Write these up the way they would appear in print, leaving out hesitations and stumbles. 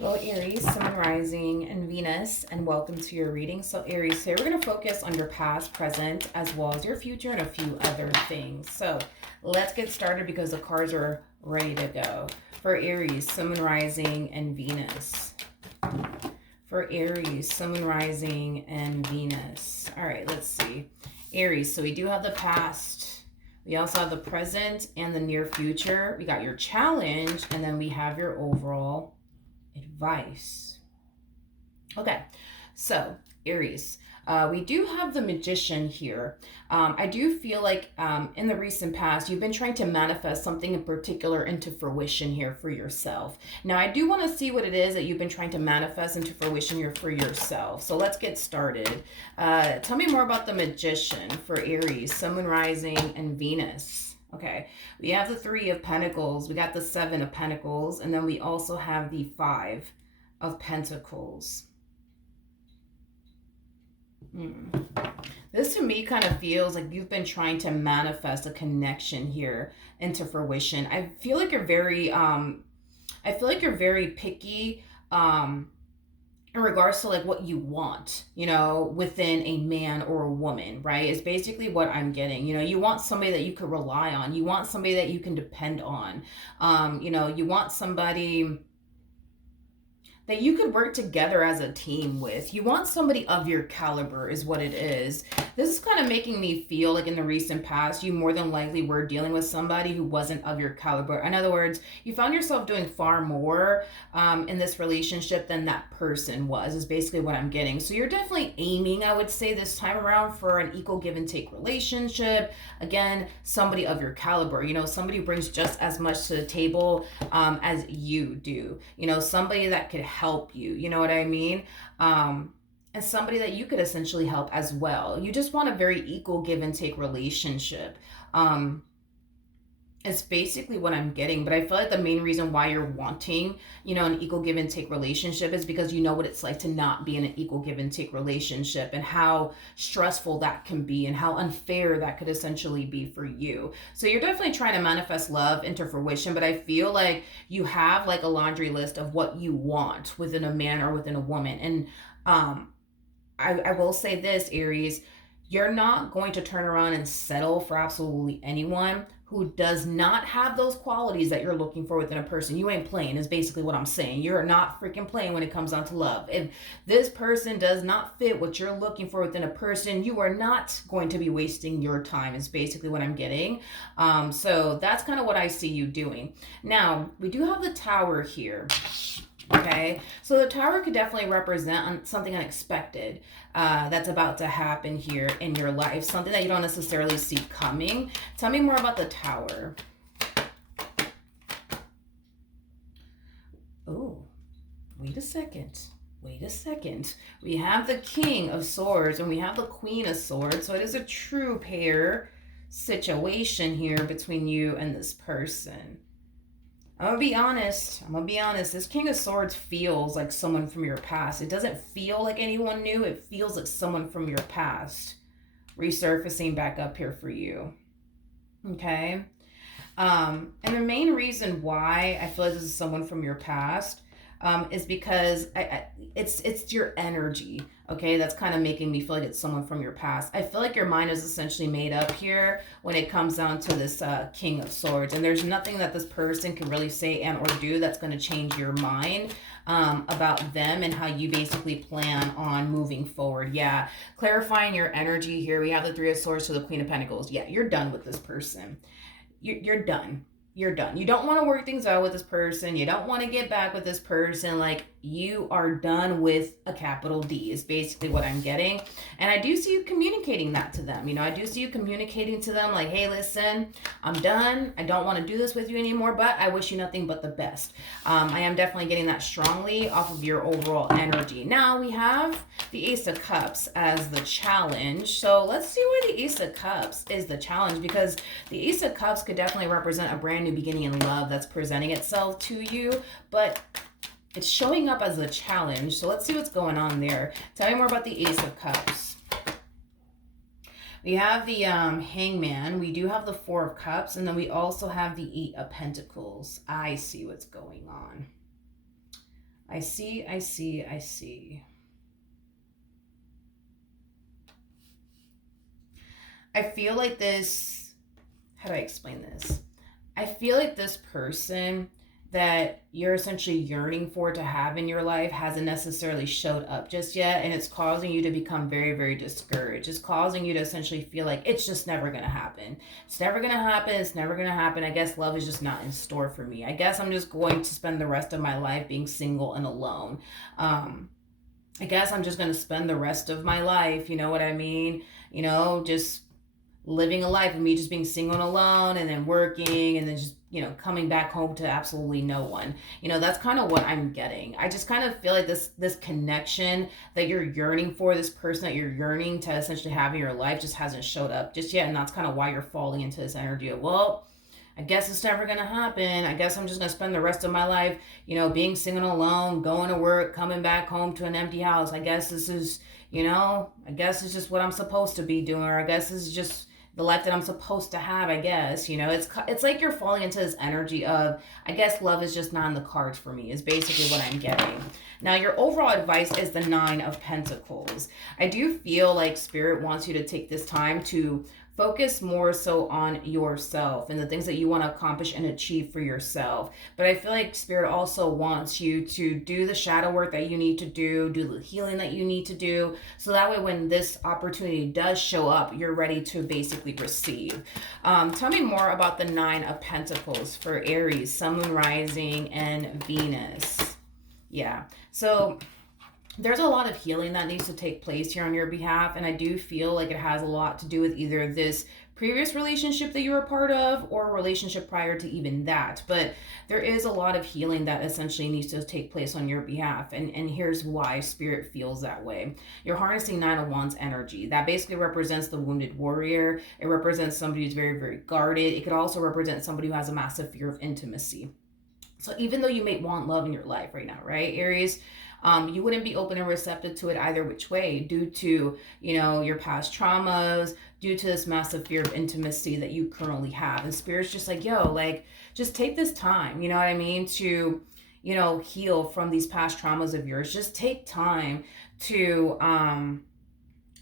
Hello, Aries, Sun, Rising, and Venus, and welcome to your reading. So, Aries, today we're going to focus on your past, present, as well as your future and a few other things. So, let's get started because the cards are ready to go. For Aries, Sun, Rising, and Venus. For Aries, Sun, Rising, and Venus. All right, let's see. Aries, so we do have the past. We also have the present and the near future. We got your challenge, and then we have your overall advice. Okay, so Aries, we do have the Magician here. I do feel like in the recent past, you've been trying to manifest something in particular into fruition here for yourself. Now, I do want to see what it is that you've been trying to manifest into fruition here for yourself. So let's get started. Tell me more about the Magician for Aries, Sun, Moon, Rising, and Venus. Okay, we have the Three of Pentacles, we got the Seven of Pentacles, and then we also have the Five of Pentacles. This to me kind of feels like you've been trying to manifest a connection here into fruition. I feel like you're very picky in regards to like what you want, you know, within a man or a woman, right? Is basically what I'm getting. You know, you want somebody that you could rely on. You want somebody that you can depend on. You know, you want somebody that you could work together as a team with. You want somebody of your caliber is what it is. This is kind of making me feel like in the recent past, you more than likely were dealing with somebody who wasn't of your caliber. In other words, you found yourself doing far more in this relationship than that person was, is basically what I'm getting. So you're definitely aiming, I would say, this time around for an equal give and take relationship. Again, somebody of your caliber, you know, somebody who brings just as much to the table as you do. You know, somebody that could help you, you know what I mean? And somebody that you could essentially help as well. You just want a very equal give and take relationship. It's basically what I'm getting, but I feel like the main reason why you're wanting, you know, an equal give and take relationship is because you know what it's like to not be in an equal give and take relationship and how stressful that can be and how unfair that could essentially be for you. So you're definitely trying to manifest love into fruition, but I feel like you have like a laundry list of what you want within a man or within a woman. And I will say this, Aries, you're not going to turn around and settle for absolutely anyone who does not have those qualities that you're looking for within a person. You ain't playing is basically what I'm saying. You're not freaking playing when it comes down to love. If this person does not fit what you're looking for within a person, you are not going to be wasting your time is basically what I'm getting. So that's kind of what I see you doing. Now, we do have the Tower here. Okay, so the Tower could definitely represent something unexpected that's about to happen here in your life, something that you don't necessarily see coming. Tell me more about the Tower. Oh, wait a second. Wait a second. We have the King of Swords and we have the Queen of Swords, so it is a true pair situation here between you and this person. I'm gonna be honest. This King of Swords feels like someone from your past. It doesn't feel like anyone new. It feels like someone from your past resurfacing back up here for you. Okay. And the main reason why I feel like this is someone from your past is because it's your energy. Okay, that's kind of making me feel like it's someone from your past. I feel like your mind is essentially made up here when it comes down to this King of Swords. And there's nothing that this person can really say and or do that's going to change your mind about them and how you basically plan on moving forward. Yeah, clarifying your energy here. We have the Three of Swords to the Queen of Pentacles. Yeah, you're done with this person. You're done. You're done. You don't want to work things out with this person. You don't want to get back with this person. Like, you are done with a capital D is basically what I'm getting. And I do see you communicating that to them. You know, I do see you communicating to them like, hey, listen, I'm done. I don't want to do this with you anymore, but I wish you nothing but the best. I am definitely getting that strongly off of your overall energy. Now we have the Ace of Cups as the challenge. So let's see where the Ace of Cups is the challenge, because the Ace of Cups could definitely represent a brand new beginning in love that's presenting itself to you, but it's showing up as a challenge. So let's see what's going on there. Tell me more about the Ace of Cups. We have the Hangman. We do have the Four of Cups. And then we also have the Eight of Pentacles. I see what's going on. I see, I see, I see. I feel like this, how do I explain this? I feel like this person that you're essentially yearning for to have in your life hasn't necessarily showed up just yet, and it's causing you to become very, very discouraged. It's causing you to essentially feel like it's just never going to happen. It's never going to happen. It's never going to happen. I guess love is just not in store for me. I guess I'm just going to spend the rest of my life being single and alone. I guess I'm just going to spend the rest of my life, you know what I mean? Just living a life of me just being single and alone, and then working, and then just coming back home to absolutely no one. That's kind of what I'm getting. I just kind of feel like this connection that you're yearning for, this person that you're yearning to essentially have in your life, just hasn't showed up just yet, and that's kind of why you're falling into this energy of, well, I guess it's never gonna happen. I guess I'm just gonna spend the rest of my life, being single and alone, going to work, coming back home to an empty house. I guess this is, I guess it's just what I'm supposed to be doing, or I guess this is just the life that I'm supposed to have. I guess it's like you're falling into this energy of, I guess love is just not in the cards for me, is basically what I'm getting. Now, your overall advice is the Nine of Pentacles. I do feel like Spirit wants you to take this time to focus more so on yourself and the things that you want to accomplish and achieve for yourself. But I feel like Spirit also wants you to do the shadow work that you need to do the healing that you need to do, so that way when this opportunity does show up, you're ready to basically receive. Tell me more about the Nine of Pentacles for Aries, Sun, Moon, Rising, and Venus. Yeah, so there's a lot of healing that needs to take place here on your behalf, and I do feel like it has a lot to do with either this previous relationship that you were a part of or a relationship prior to even that. But there is a lot of healing that essentially needs to take place on your behalf, and here's why Spirit feels that way. You're harnessing Nine of Wands energy. That basically represents the wounded warrior. It represents somebody who's very, very guarded. It could also represent somebody who has a massive fear of intimacy. So even though you may want love in your life right now, right, Aries, you wouldn't be open and receptive to it either which way, due to, your past traumas, due to this massive fear of intimacy that you currently have. And Spirit's just like, yo, like, just take this time, you know what I mean, to, heal from these past traumas of yours. Just take time to,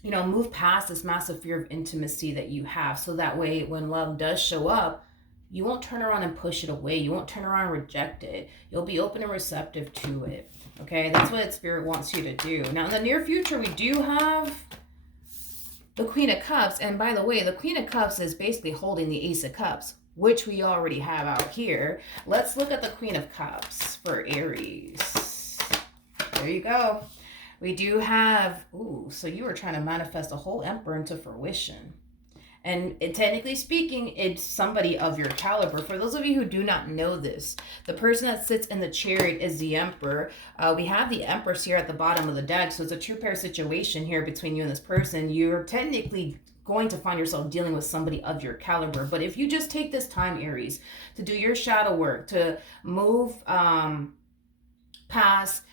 move past this massive fear of intimacy that you have, so that way when love does show up, you won't turn around and push it away. You won't turn around and reject it. You'll be open and receptive to it. Okay, that's what Spirit wants you to do. Now, in the near future, we do have the Queen of Cups. And by the way, the Queen of Cups is basically holding the Ace of Cups, which we already have out here. Let's look at the Queen of Cups for Aries. There you go. We do have, so you were trying to manifest a whole Emperor into fruition. And technically speaking, it's somebody of your caliber. For those of you who do not know this, the person that sits in the chariot is the Emperor. We have the Empress here at the bottom of the deck. So it's a true pair situation here between you and this person. You're technically going to find yourself dealing with somebody of your caliber. But if you just take this time, Aries, to do your shadow work, to move past,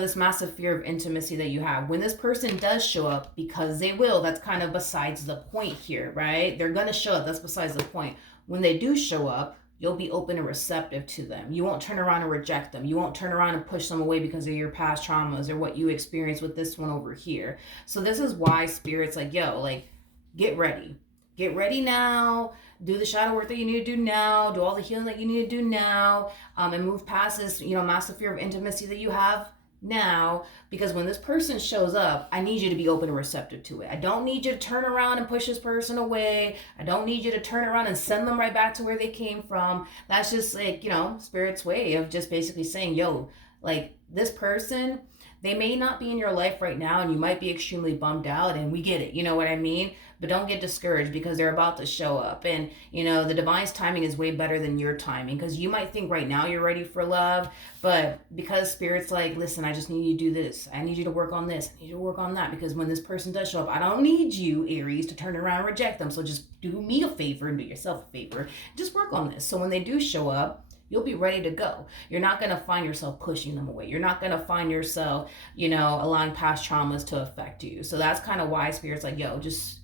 this massive fear of intimacy that you have. When this person does show up, because they will, that's kind of besides the point here, right? They're going to show up. That's besides the point. When they do show up, you'll be open and receptive to them. You won't turn around and reject them. You won't turn around and push them away because of your past traumas or what you experienced with this one over here. So this is why Spirit's like, yo, like, get ready. Get ready now. Do the shadow work that you need to do now. Do all the healing that you need to do now. And move past this, massive fear of intimacy that you have now, because when this person shows up, I need you to be open and receptive to it. I don't need you to turn around and push this person away. I don't need you to turn around and send them right back to where they came from. That's just like, Spirit's way of just basically saying, yo, like, this person, they may not be in your life right now, and you might be extremely bummed out, and we get it, you know what I mean? But don't get discouraged, because they're about to show up. And, the divine's timing is way better than your timing, because you might think right now you're ready for love, but because Spirit's like, listen, I just need you to do this. I need you to work on this. I need you to work on that, because when this person does show up, I don't need you, Aries, to turn around and reject them. So just do me a favor and do yourself a favor. Just work on this. So when they do show up, you'll be ready to go. You're not going to find yourself pushing them away. You're not going to find yourself, allowing past traumas to affect you. So that's kind of why Spirit's like, yo, just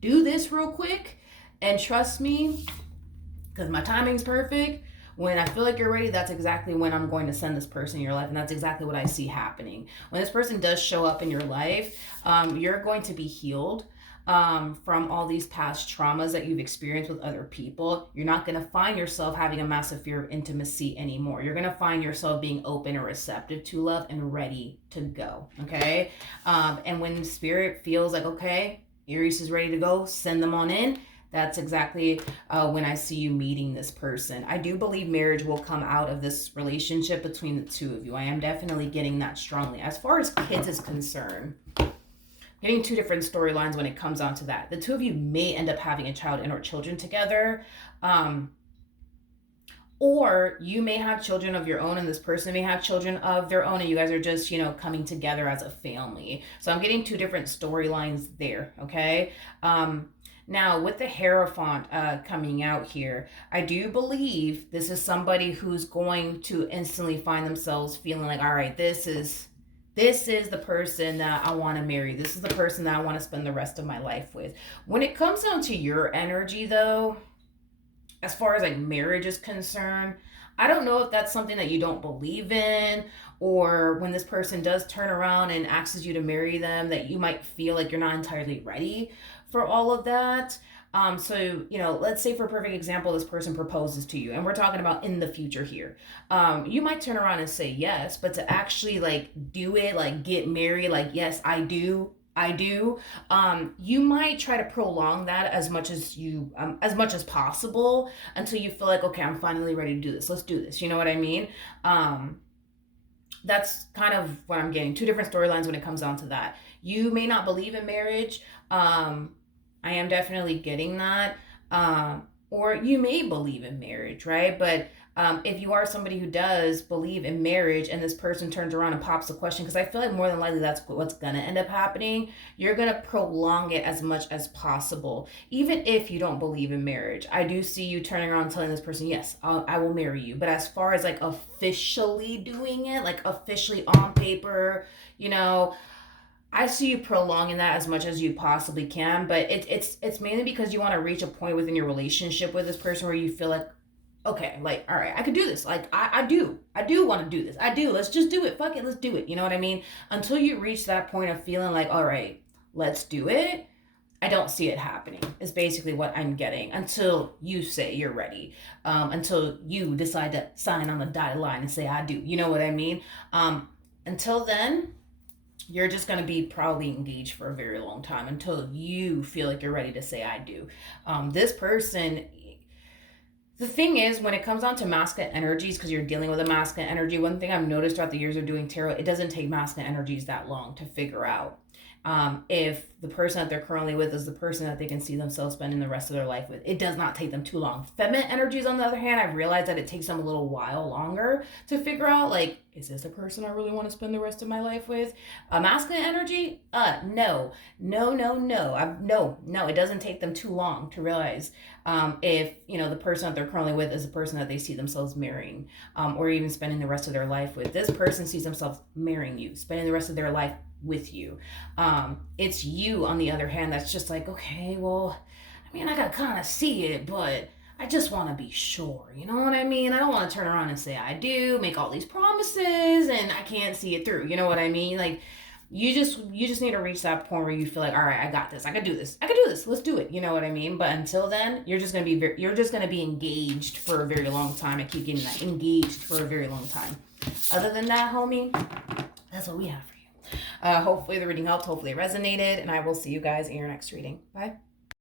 do this real quick and trust me, because my timing's perfect. When I feel like you're ready, that's exactly when I'm going to send this person in your life. And that's exactly what I see happening. When this person does show up in your life, you're going to be healed from all these past traumas that you've experienced with other people. You're not going to find yourself having a massive fear of intimacy anymore. You're going to find yourself being open and receptive to love and ready to go. Okay. And when spirit feels like, okay, Aries is ready to go, send them on in. That's exactly when I see you meeting this person. I do believe marriage will come out of this relationship between the two of you. I am definitely getting that strongly. As far as kids is concerned, getting two different storylines when it comes down to that. The two of you may end up having a child and or children together. Or you may have children of your own and this person may have children of their own and you guys are just, coming together as a family. So I'm getting two different storylines there, okay? Now, with the Hierophant coming out here, I do believe this is somebody who's going to instantly find themselves feeling like, all right, this is the person that I want to marry. This is the person that I want to spend the rest of my life with. When it comes down to your energy, though, as far as like marriage is concerned, I don't know if that's something that you don't believe in, or when this person does turn around and asks you to marry them, that you might feel like you're not entirely ready for all of that. So, let's say for a perfect example, this person proposes to you, and we're talking about in the future here. You might turn around and say yes, but to actually like do it, like get married, like, yes, I do. You might try to prolong that as much as possible until you feel like, okay, I'm finally ready to do this. Let's do this. You know what I mean? That's kind of what I'm getting. Two different storylines when it comes down to that. You may not believe in marriage. I am definitely getting that. Or you may believe in marriage, right? But if you are somebody who does believe in marriage and this person turns around and pops the question, because I feel like more than likely that's what's going to end up happening, you're going to prolong it as much as possible. Even if you don't believe in marriage, I do see you turning around and telling this person, yes, I will marry you. But as far as like officially doing it, like officially on paper, I see you prolonging that as much as you possibly can, but it's mainly because you want to reach a point within your relationship with this person where you feel like, okay, like, all right, I could do this. Like, I do want to do this. Let's just do it. Fuck it, let's do it. You know what I mean? Until you reach that point of feeling like, all right, let's do it, I don't see it happening, is basically what I'm getting, until you say you're ready, until you decide to sign on the dotted line and say, I do. You know what I mean? Until then, you're just going to be probably engaged for a very long time until you feel like you're ready to say I do. This person, the thing is, when it comes down to masculine energies, because you're dealing with a masculine energy, one thing I've noticed throughout the years of doing tarot, it doesn't take masculine energies that long to figure out if the person that they're currently with is the person that they can see themselves spending the rest of their life with. It does not take them too long. Feminine energies, on the other hand, I've realized that it takes them a little while longer to figure out, like, is this the person I really want to spend the rest of my life with? A masculine energy? No. No, it doesn't take them too long to realize if, the person that they're currently with is the person that they see themselves marrying, or even spending the rest of their life with. This person sees themselves marrying you, spending the rest of their life with you. It's you, on the other hand, that's just like, okay, well, I mean, I gotta kind of see it, but I just want to be sure. You know what I mean? I don't want to turn around and say I do, make all these promises, and I can't see it through. You know what I mean? Like, you just need to reach that point where you feel like, all right, I got this. I can do this. Let's do it. You know what I mean? But until then, you're just gonna be engaged for a very long time. I keep getting that, engaged for a very long time. Other than that, homie, that's what we have for you. Hopefully the reading helped. Hopefully it resonated, and I will see you guys in your next reading. Bye.